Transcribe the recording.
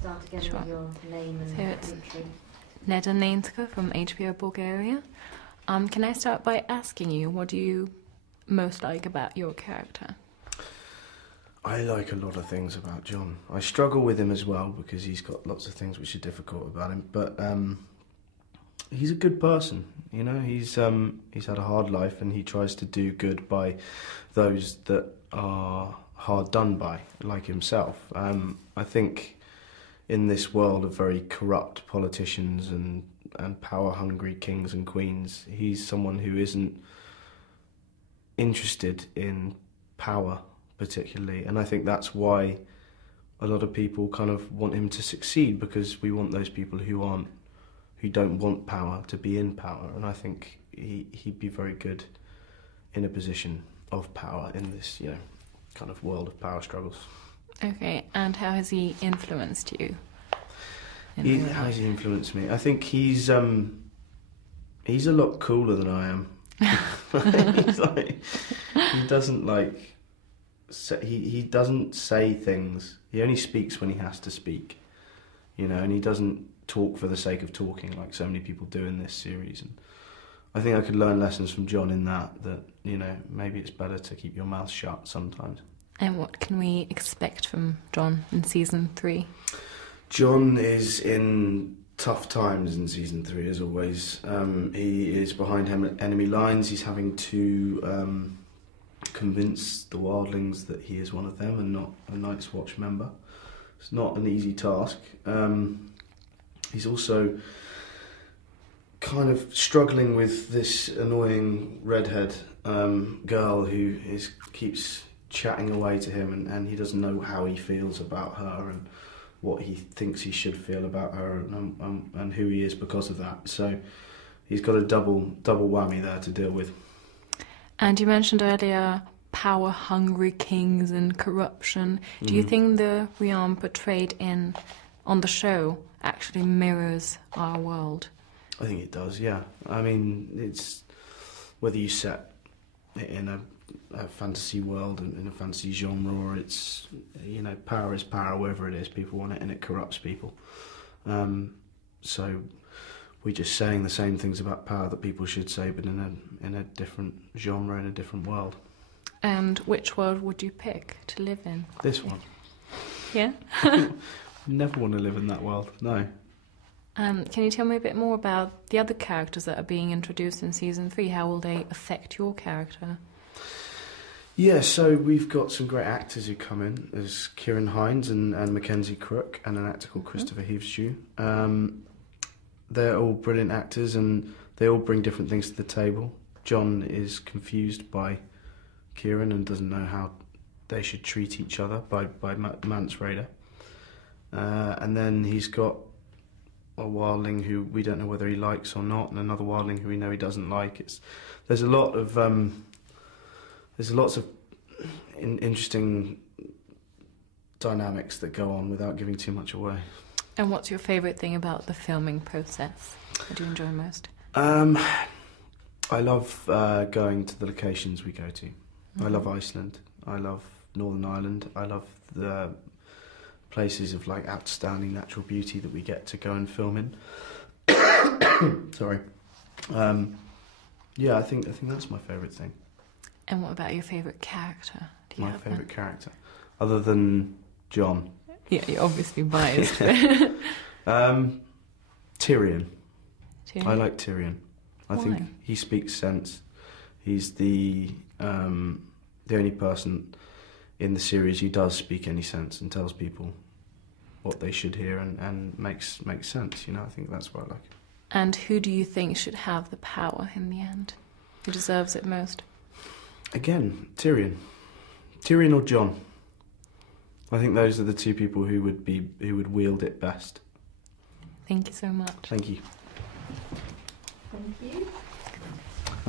start again Sure. with your name and So it's country. Neda Nainska from HBO Bulgaria. Can I start by asking you, what do you most like about your character? I like a lot of things about John. I struggle with him as well because he's got lots of things which are difficult about him. But he's a good person, you know. He's had a hard life and he tries to do good by those that are hard done by, like himself. I think in this world of very corrupt politicians and power-hungry kings and queens, he's someone who isn't interested in power particularly, and I think that's why a lot of people kind of want him to succeed, because we want those people who don't want power to be in power, and I think he'd be very good in a position of power in this, you know, kind of world of power struggles. Okay, and how has he influenced you? How has he influenced me? I think he's a lot cooler than I am. He doesn't say things. He only speaks when he has to speak, you know, and he doesn't talk for the sake of talking like so many people do in this series. And I think I could learn lessons from John in that, you know, maybe it's better to keep your mouth shut sometimes. And what can we expect from John in season 3? John is in tough times in season 3, as always. He is behind enemy lines. He's having to convince the wildlings that he is one of them and not a Night's Watch member. It's not an easy task. He's also kind of struggling with this annoying redhead girl who keeps chatting away to him, and he doesn't know how he feels about her and what he thinks he should feel about her, and who he is because of that. So he's got a double whammy there to deal with. And you mentioned earlier power-hungry kings and corruption. Do you think the realm portrayed on the show actually mirrors our world? I think it does, yeah. I mean, it's whether you set it in a fantasy world and in a fantasy genre, or it's, you know, power is power wherever it is. People want it and it corrupts people. So we're just saying the same things about power that people should say, but in a different genre, in a different world. And which world would you pick to live in? This one. Yeah? Never want to live in that world, no. Can you tell me a bit more about the other characters that are being introduced in season 3? How will they affect your character? Yeah, so we've got some great actors who come in. There's Kieran Hines and Mackenzie Crook, and an actor called Christopher Heavestew. They're all brilliant actors, and they all bring different things to the table. John is confused by Kieran and doesn't know how they should treat each other by Mance Raider. And then he's got a wildling who we don't know whether he likes or not, and another wildling who we know he doesn't like. There's lots of interesting dynamics that go on without giving too much away. And what's your favourite thing about the filming process? What do you enjoy most? I love going to the locations we go to. Mm-hmm. I love Iceland. I love Northern Ireland. I love the places of like outstanding natural beauty that we get to go and film in. Sorry. Yeah, I think that's my favourite thing. And what about your favourite character? My favourite character, other than John? Yeah, you're obviously biased. Tyrion. I like Tyrion. I think he speaks sense. He's the only person in the series who does speak any sense and tells people what they should hear and makes sense. You know, I think that's what I like. And who do you think should have the power in the end? Who deserves it most? Again, Tyrion. Tyrion or Jon. I think those are the two people who would wield it best. Thank you so much. Thank you. Thank you.